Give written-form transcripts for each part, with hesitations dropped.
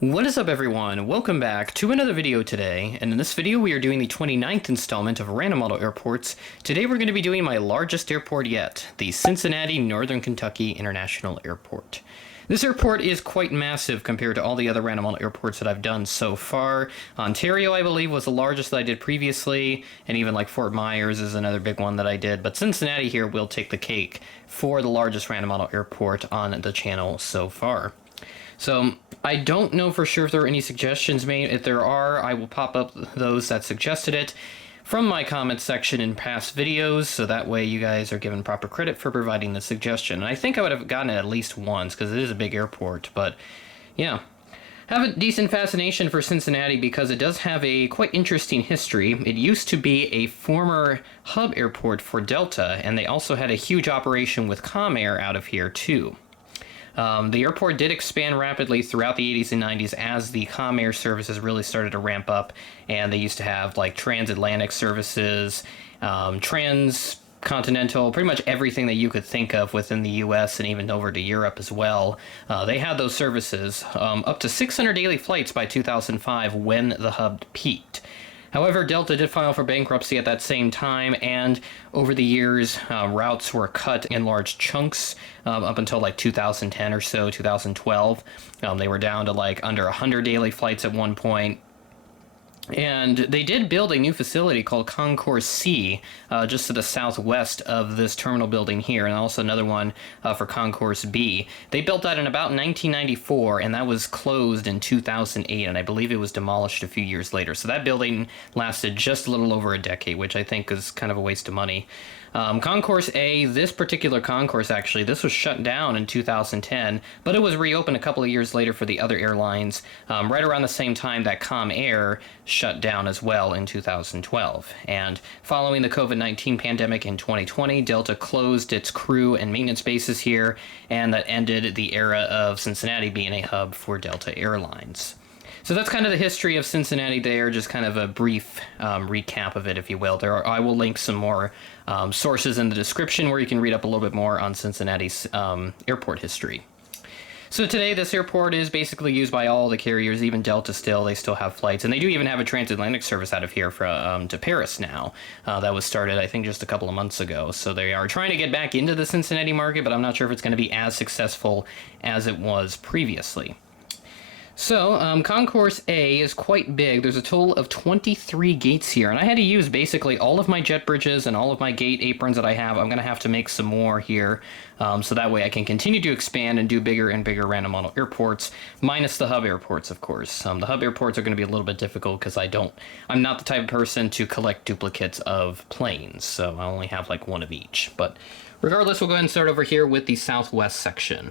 What is up, everyone? Welcome back to another video today, and in this video we are doing the 29th installment of Random Model Airports. Today we're going to be doing my largest airport yet, the Cincinnati, Northern Kentucky International Airport. This airport is quite massive compared to all the other Random Model Airports that I've done so far. Ontario, I believe, was the largest that I did previously, and even like Fort Myers is another big one that I did, but Cincinnati here will take the cake for the largest Random Model Airport on the channel so far. So, I don't know for sure if there are any suggestions made. If there are, I will pop up those that suggested it from my comments section in past videos, so that way you guys are given proper credit for providing the suggestion. And I think I would have gotten it at least once, because it is a big airport, but yeah. I have a decent fascination for Cincinnati because it does have a quite interesting history. It used to be a former hub airport for Delta, and they also had a huge operation with Comair out of here too. The airport did expand rapidly throughout the 80s and 90s as the Comair services really started to ramp up, and they used to have like transatlantic services, transcontinental, pretty much everything that you could think of within the US and even over to Europe as well. They had those services, up to 600 daily flights by 2005 when the hub peaked. However, Delta did file for bankruptcy at that same time, and over the years, routes were cut in large chunks up until like 2010 or so, 2012. They were down to like under 100 daily flights at one point. And they did build a new facility called Concourse C just to the southwest of this terminal building here, and also another one for Concourse B. They built that in about 1994, and that was closed in 2008, and I believe it was demolished a few years later. So that building lasted just a little over a decade, which I think is kind of a waste of money. Concourse A, this particular concourse actually, this was shut down in 2010, but it was reopened a couple of years later for the other airlines, right around the same time that Comair shut down as well in 2012. And following the COVID-19 pandemic in 2020, Delta closed its crew and maintenance bases here, and that ended the era of Cincinnati being a hub for Delta Airlines. So that's kind of the history of Cincinnati there, just kind of a brief recap of it, if you will. I will link some more sources in the description where you can read up a little bit more on Cincinnati's airport history. So today, this airport is basically used by all the carriers, even Delta still. They still have flights, and they do even have a transatlantic service out of here to Paris now. That was started, I think, just a couple of months ago. So they are trying to get back into the Cincinnati market, but I'm not sure if it's going to be as successful as it was previously. So, Concourse A is quite big. There's a total of 23 gates here, and I had to use basically all of my jet bridges and all of my gate aprons that I have. I'm going to have to make some more here, so that way I can continue to expand and do bigger and bigger random model airports, minus the hub airports, of course. The hub airports are going to be a little bit difficult because I'm not the type of person to collect duplicates of planes, so I only have like one of each. But regardless, we'll go ahead and start over here with the southwest section.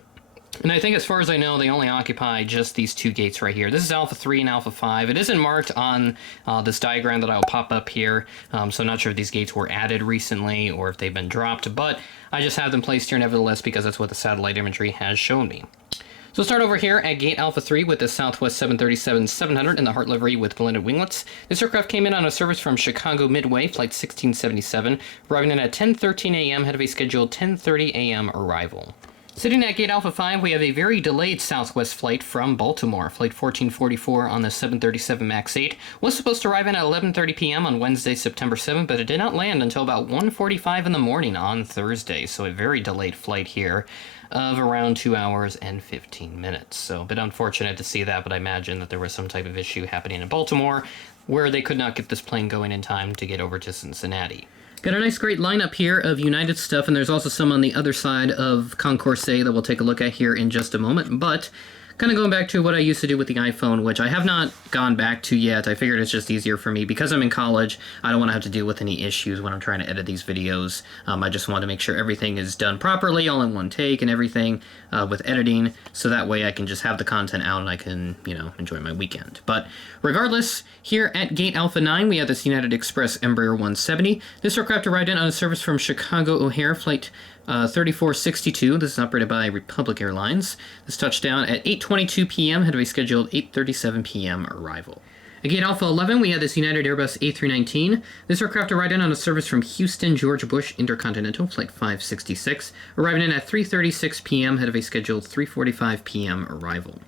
And I think as far as I know, they only occupy just these two gates right here. This is Alpha 3 and Alpha 5. It isn't marked on this diagram that I'll pop up here, so I'm not sure if these gates were added recently or if they've been dropped, but I just have them placed here nevertheless because that's what the satellite imagery has shown me. So we'll start over here at Gate Alpha 3 with the Southwest 737-700 in the Heart livery with blended winglets. This aircraft came in on a service from Chicago Midway, Flight 1677, arriving in at 10:13 a.m. ahead of a scheduled 10:30 a.m. arrival. Sitting at Gate Alpha 5, we have a very delayed Southwest flight from Baltimore. Flight 1444 on the 737 MAX 8 was supposed to arrive in at 11:30 p.m. on Wednesday, September 7th, but it did not land until about 1:45 in the morning on Thursday, so a very delayed flight here of around 2 hours and 15 minutes. So a bit unfortunate to see that, but I imagine that there was some type of issue happening in Baltimore where they could not get this plane going in time to get over to Cincinnati. Got a nice great lineup here of United stuff, and there's also some on the other side of Concourse A that we'll take a look at here in just a moment, but kind of going back to what I used to do with the iPhone, which I have not gone back to yet. I figured it's just easier for me. Because I'm in college, I don't want to have to deal with any issues when I'm trying to edit these videos. I just want to make sure everything is done properly, all in one take and everything with editing, so that way I can just have the content out and I can, enjoy my weekend. But regardless, here at Gate Alpha 9, we have this United Express Embraer 170. This aircraft arrived in on a service from Chicago O'Hare, Flight 3462. This is operated by Republic Airlines. This touched down at 8:22 p.m. ahead of a scheduled 8:37 p.m. arrival. At Gate Alpha 11, we had this United Airbus A319. This aircraft arrived in on a service from Houston George Bush Intercontinental, Flight 566, arriving in at 3:36 p.m. ahead of a scheduled 3:45 p.m. arrival.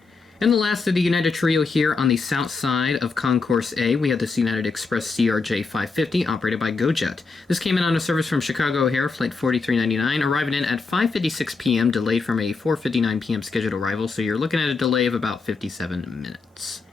And the last of the United trio here on the south side of Concourse A, we have this United Express CRJ 550 operated by GoJet. This came in on a service from Chicago O'Hare, flight 4399, arriving in at 5:56 p.m., delayed from a 4:59 p.m. scheduled arrival, so you're looking at a delay of about 57 minutes.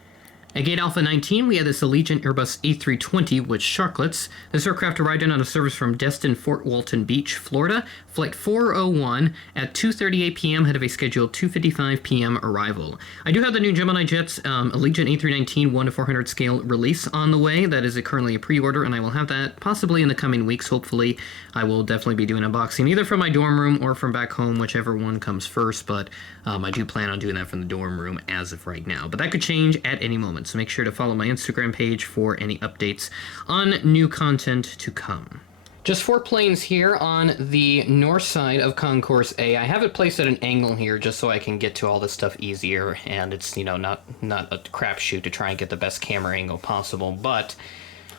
At Gate Alpha 19, we have this Allegiant Airbus A320 with Sharklets. This aircraft arrived in on a service from Destin Fort Walton Beach, Florida, flight 401 at 2:38 p.m. ahead of a scheduled 2:55 p.m. arrival. I do have the new Gemini Jets Allegiant A319 1:400 scale release on the way. That is currently a pre-order, and I will have that possibly in the coming weeks. Hopefully, I will definitely be doing unboxing either from my dorm room or from back home, whichever one comes first, but I do plan on doing that from the dorm room as of right now. But that could change at any moment. So make sure to follow my Instagram page for any updates on new content to come. Just 4 planes here on the north side of Concourse A. I have it placed at an angle here just so I can get to all this stuff easier, and it's, not a crapshoot to try and get the best camera angle possible, but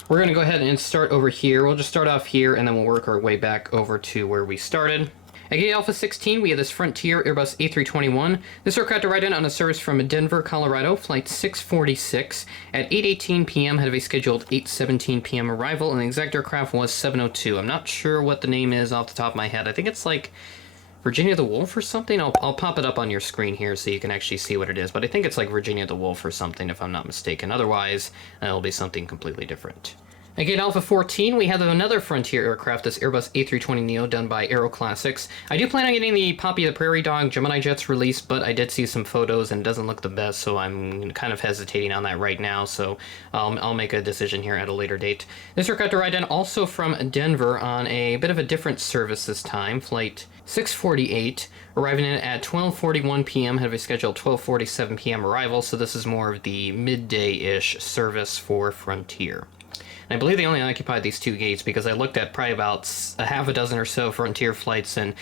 we're going to go ahead and start over here. We'll just start off here, and then we'll work our way back over to where we started. At Gate Alpha 16, we have this Frontier Airbus A321. This aircraft arrived in on a service from Denver, Colorado, flight 646 at 8:18 p.m. ahead of a scheduled 8:17 p.m. arrival, and the exact aircraft was 702. I'm not sure what the name is off the top of my head. I think it's like Virginia the Wolf or something. I'll pop it up on your screen here so you can actually see what it is, but I think it's like Virginia the Wolf or something if I'm not mistaken. Otherwise, it'll be something completely different. At Gate Alpha 14, we have another Frontier aircraft, this Airbus A320neo done by Aero Classics. I do plan on getting the Poppy the Prairie Dog Gemini Jets release, but I did see some photos and it doesn't look the best, so I'm kind of hesitating on that right now, so I'll make a decision here at a later date. This aircraft arrived in also from Denver on a bit of a different service this time, flight 648, arriving in at 12:41 p.m. ahead of a scheduled 12:47 p.m. arrival, so this is more of the midday-ish service for Frontier. And I believe they only occupied these 2 gates because I looked at probably about a half a dozen or so Frontier flights, and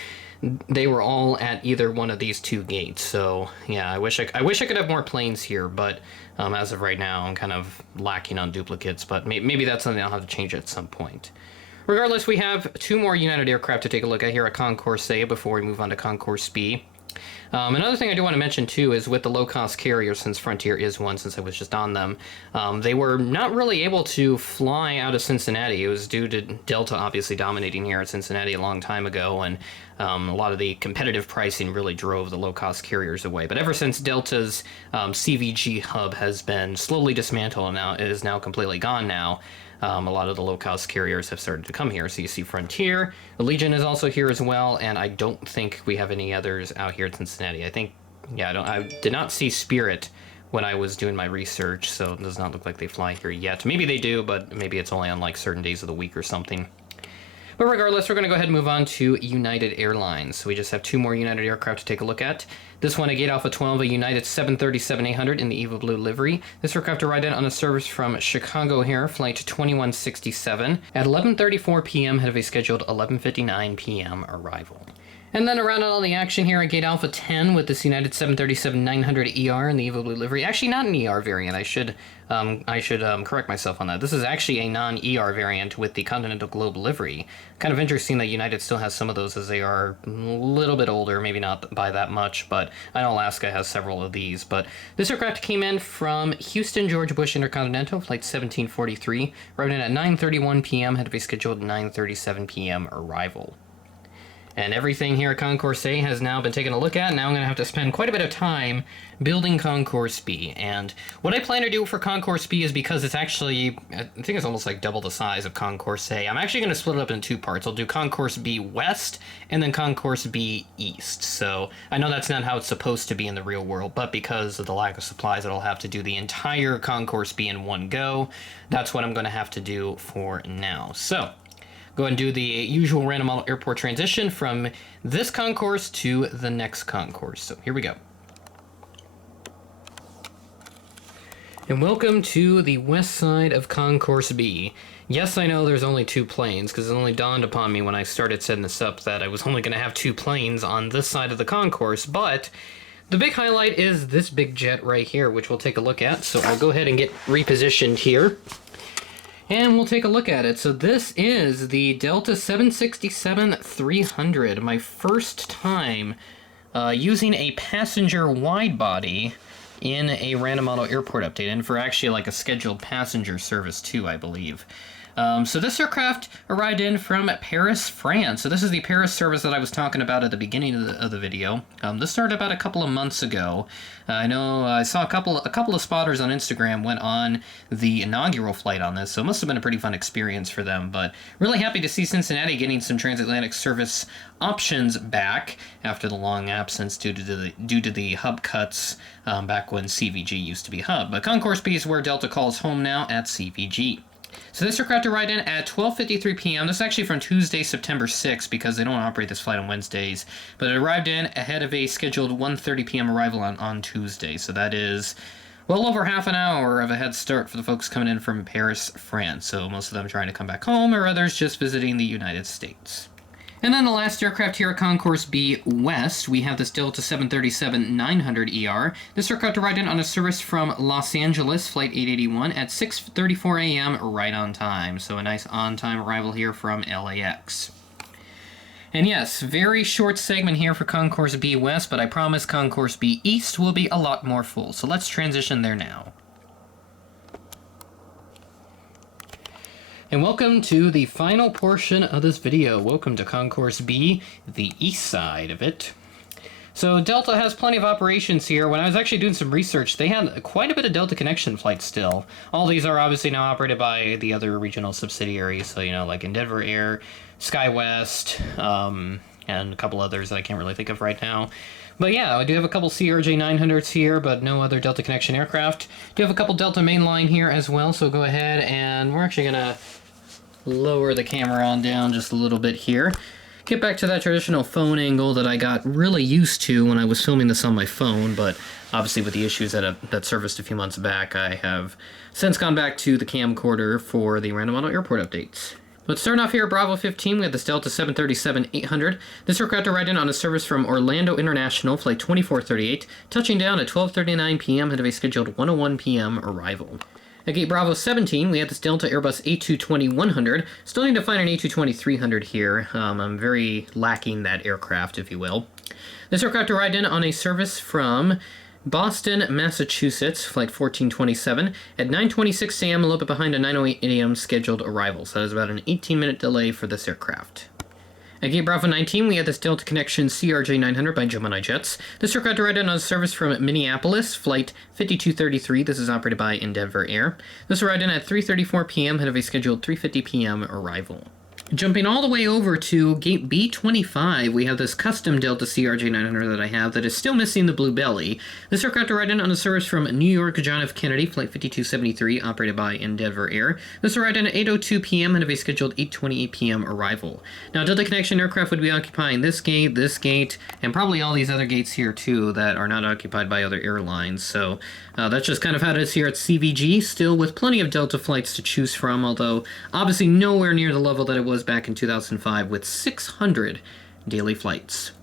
they were all at either one of these 2 gates. So yeah, I wish I could have more planes here, but as of right now, I'm kind of lacking on duplicates. But maybe that's something I'll have to change at some point. Regardless, we have 2 more United aircraft to take a look at here at Concourse A before we move on to Concourse B. Another thing I do want to mention too is with the low-cost carriers, since Frontier is one, since I was just on them, they were not really able to fly out of Cincinnati. It was due to Delta obviously dominating here at Cincinnati a long time ago, and a lot of the competitive pricing really drove the low-cost carriers away. But ever since Delta's CVG hub has been slowly dismantled and now it is now completely gone now, a lot of the low-cost carriers have started to come here. So you see Frontier, Allegiant is also here as well, and I don't think we have any others out here at Cincinnati. I think, yeah, I did not see Spirit when I was doing my research, so it does not look like they fly here yet. Maybe they do, but maybe it's only on like certain days of the week or something. But regardless, we're going to go ahead and move on to United Airlines. So we just have 2 more United aircraft to take a look at. This one at Gate Alpha 12, a United 737-800 in the Eva Blue livery. This aircraft arrived in on a service from Chicago O'Hare, flight 2167, at 11:34 p.m. ahead of a scheduled 11:59 p.m. arrival. And then around all the action here at Gate Alpha 10 with this United 737-900ER in the Eva Blue livery. Actually, not an ER variant. I should correct myself on that. This is actually a non-ER variant with the Continental Globe livery. Kind of interesting that United still has some of those, as they are a little bit older, maybe not by that much, but I know Alaska has several of these. But this aircraft came in from Houston George Bush Intercontinental, flight 1743, arrived in at 9:31 p.m., had to be scheduled 9:37 p.m. arrival. And everything here at Concourse A has now been taken a look at. Now I'm going to have to spend quite a bit of time building Concourse B. And what I plan to do for Concourse B is, because it's actually, I think it's almost like double the size of Concourse A, I'm actually going to split it up in 2 parts. I'll do Concourse B West and then Concourse B East. So I know that's not how it's supposed to be in the real world, but because of the lack of supplies, I'll have to do the entire Concourse B in one go. That's what I'm going to have to do for now. So go ahead and do the usual random model airport transition from this concourse to the next concourse. So here we go. And welcome to the west side of Concourse B. Yes, I know there's only 2 planes, because it only dawned upon me when I started setting this up that I was only going to have 2 planes on this side of the concourse, but the big highlight is this big jet right here, which we'll take a look at. So I'll go ahead and get repositioned here, and we'll take a look at it. So this is the Delta 767-300, my first time using a passenger wide-body in a random model airport update, and for actually like a scheduled passenger service too, I believe. So this aircraft arrived in from Paris, France. So this is the Paris service that I was talking about at the beginning of the video. This started about a couple of months ago. I know I saw a couple of spotters on Instagram went on the inaugural flight on this, so it must have been a pretty fun experience for them. But really happy to see Cincinnati getting some transatlantic service options back after the long absence due to the hub cuts back when CVG used to be hub. But Concourse B is where Delta calls home now at CVG. So this aircraft arrived in at 12:53 p.m. This is actually from Tuesday, September 6th, because they don't operate this flight on Wednesdays. But it arrived in ahead of a scheduled 1:30 p.m. arrival on Tuesday. So that is well over half an hour of a head start for the folks coming in from Paris, France. So most of them trying to come back home, or others just visiting the United States. And then the last aircraft here at Concourse B West, we have this Delta 737-900ER. This aircraft arrived in on a service from Los Angeles, Flight 881, at 6:34 a.m. right on time. So a nice on-time arrival here from LAX. And yes, very short segment here for Concourse B West, but I promise Concourse B East will be a lot more full. So let's transition there now. And welcome to the final portion of this video. Welcome to Concourse B, the east side of it. So Delta has plenty of operations here. When I was actually doing some research, they had quite a bit of Delta connection flights still. All these are obviously now operated by the other regional subsidiaries, so, you know, like Endeavor Air, SkyWest, and a couple others that I can't really think of right now. But yeah, I do have a couple CRJ-900s here, but no other Delta connection aircraft. Do have a couple Delta mainline here as well, so go ahead and we're actually going to lower the camera on down just a little bit here. Get back to that traditional phone angle that I got really used to when I was filming this on my phone, but obviously with the issues that surfaced a few months back, I have since gone back to the camcorder for the random model airport updates. But starting off here at Bravo 15, we have this Delta 737-800. This aircraft arrived in on a service from Orlando International, Flight 2438, touching down at 12:39 p.m. ahead of a scheduled 1:01 p.m. arrival. At Gate Bravo 17, we have this Delta Airbus A220-100. Still need to find an A220-300 here. I'm very lacking that aircraft, if you will. This aircraft arrived in on a service from Boston, Massachusetts, Flight 1427, at 9:26 a.m., a little bit behind a 9:08 a.m. scheduled arrival. So that is about an 18-minute delay for this aircraft. At Gate Bravo 19, we have this Delta Connection CRJ-900 by Gemini Jets. This aircraft arrived in on service from Minneapolis, Flight 5233. This is operated by Endeavor Air. This arrived in at 3:34 p.m. ahead of a scheduled 3:50 p.m. arrival. Jumping all the way over to Gate B25, we have this custom Delta CRJ-900 that I have that is still missing the blue belly. This aircraft arrived in on a service from New York John F. Kennedy, Flight 5273, operated by Endeavor Air. This arrived in at 8:02 p.m. and have a scheduled 8:28 p.m. arrival. Now, Delta Connection aircraft would be occupying this gate, and probably all these other gates here too that are not occupied by other airlines. So that's just kind of how it is here at CVG, still with plenty of Delta flights to choose from, although obviously nowhere near the level that it was back in 2005 with 600 daily flights.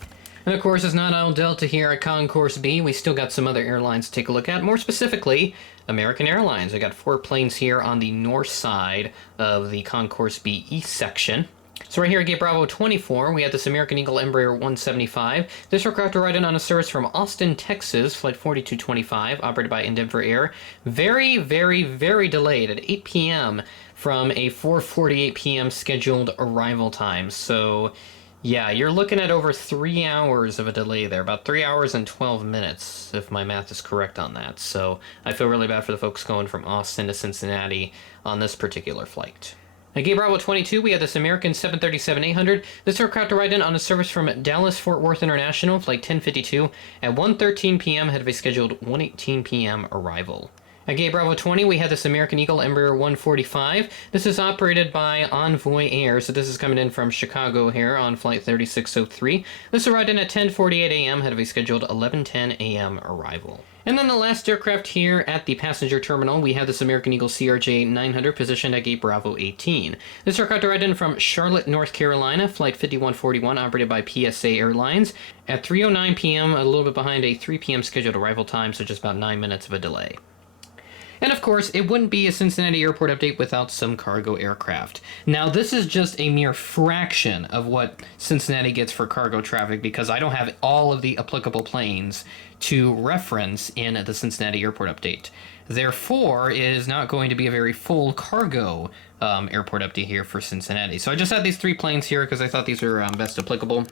And of course, it's not all Delta here at Concourse B. We still got some other airlines to take a look at. More specifically, American Airlines. I got 4 planes here on the north side of the Concourse B East section. So right here at Gate Bravo 24, we have this American Eagle Embraer 175. This aircraft arrived in on a service from Austin, Texas, Flight 4225, operated by Endeavor Air. Very, very, very delayed at 8 p.m. from a 4:48 p.m. scheduled arrival time. So yeah, you're looking at over 3 hours of a delay there, about 3 hours and 12 minutes, if my math is correct on that. So I feel really bad for the folks going from Austin to Cincinnati on this particular flight. At Gate Bravo 22, we have this American 737-800. This aircraft arrived in on a service from Dallas-Fort Worth International, Flight 1052, at 1:13 p.m. ahead of a scheduled 1:18 p.m. arrival. At Gate Bravo 20, we have this American Eagle Embraer 145. This is operated by Envoy Air, so this is coming in from Chicago here on Flight 3603. This arrived in at 10:48 a.m. ahead of a scheduled 11:10 a.m. arrival. And then the last aircraft here at the passenger terminal, we have this American Eagle CRJ-900 positioned at Gate Bravo 18. This aircraft arrived in from Charlotte, North Carolina, Flight 5141, operated by PSA Airlines, at 3:09 p.m., a little bit behind a 3 p.m. scheduled arrival time, so just about 9 minutes of a delay. And of course, it wouldn't be a Cincinnati airport update without some cargo aircraft. Now, this is just a mere fraction of what Cincinnati gets for cargo traffic because I don't have all of the applicable planes to reference in the Cincinnati airport update. Therefore, it is not going to be a very full cargo airport update here for Cincinnati. So I just had these 3 planes here because I thought these were best applicable.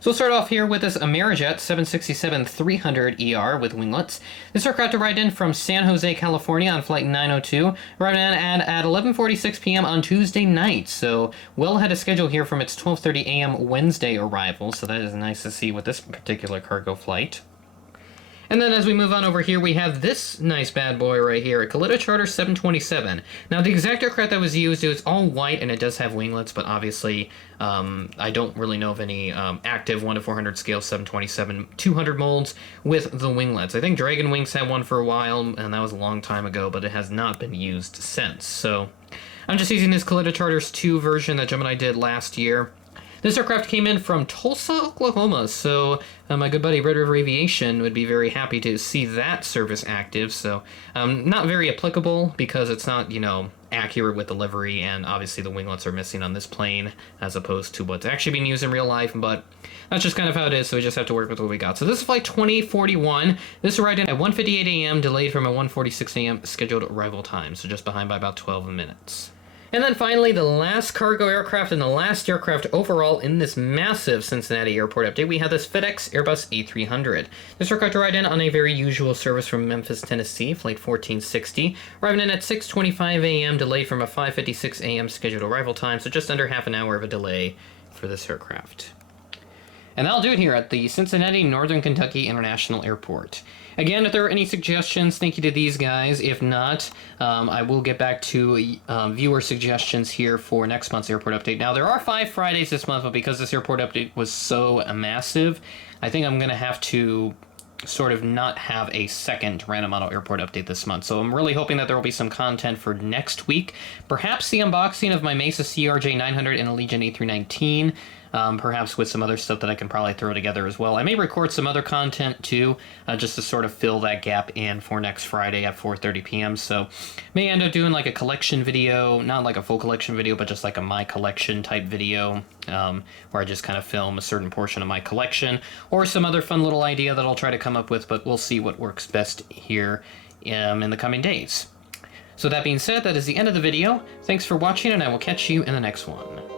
So we'll start off here with this Amerijet 767-300ER with winglets. This aircraft arrived in from San Jose, California on flight 902, arrived in at 11:46 p.m. on Tuesday night, so well ahead of schedule here from its 12:30 a.m. Wednesday arrival, so that is nice to see with this particular cargo flight. And then as we move on over here, we have this nice bad boy right here, a Kalitta Charter 727. Now, the exact aircraft that was used, it was all white, and it does have winglets, but obviously, I don't really know of any active 1:400 scale 727 200 molds with the winglets. I think Dragon Wings had one for a while, and that was a long time ago, but it has not been used since. So, I'm just using this Kalitta Charters 2 version that Gemini did last year. This aircraft came in from Tulsa, Oklahoma, so my good buddy Red River Aviation would be very happy to see that service active. So not very applicable because it's not, accurate with the livery, and obviously the winglets are missing on this plane as opposed to what's actually being used in real life, but that's just kind of how it is, so we just have to work with what we got. So this is flight 2041. This arrived in at 1:58 a.m., delayed from a 1:46 a.m. scheduled arrival time, so just behind by about 12 minutes. And then finally, the last cargo aircraft and the last aircraft overall in this massive Cincinnati airport update, we have this FedEx Airbus A300. This aircraft arrived in on a very usual service from Memphis, Tennessee, flight 1460, arriving in at 6:25 a.m., delayed from a 5:56 a.m. scheduled arrival time, so just under half an hour of a delay for this aircraft. And that'll do it here at the Cincinnati Northern Kentucky International Airport. Again, if there are any suggestions, thank you to these guys. If not, I will get back to viewer suggestions here for next month's airport update. Now, there are 5 Fridays this month, but because this airport update was so massive, I think I'm going to have to sort of not have a second Random Model Airport update this month. So I'm really hoping that there will be some content for next week. Perhaps the unboxing of my Mesa CRJ 900 and Allegiant A319. Perhaps with some other stuff that I can probably throw together as well. I may record some other content too, just to sort of fill that gap in for next Friday at 4:30 p.m. So may end up doing like a collection video, not like a full collection video, but just like a my collection type video, where I just kind of film a certain portion of my collection, or some other fun little idea that I'll try to come up with, but we'll see what works best here in the coming days. So that being said, that is the end of the video. Thanks for watching, and I will catch you in the next one.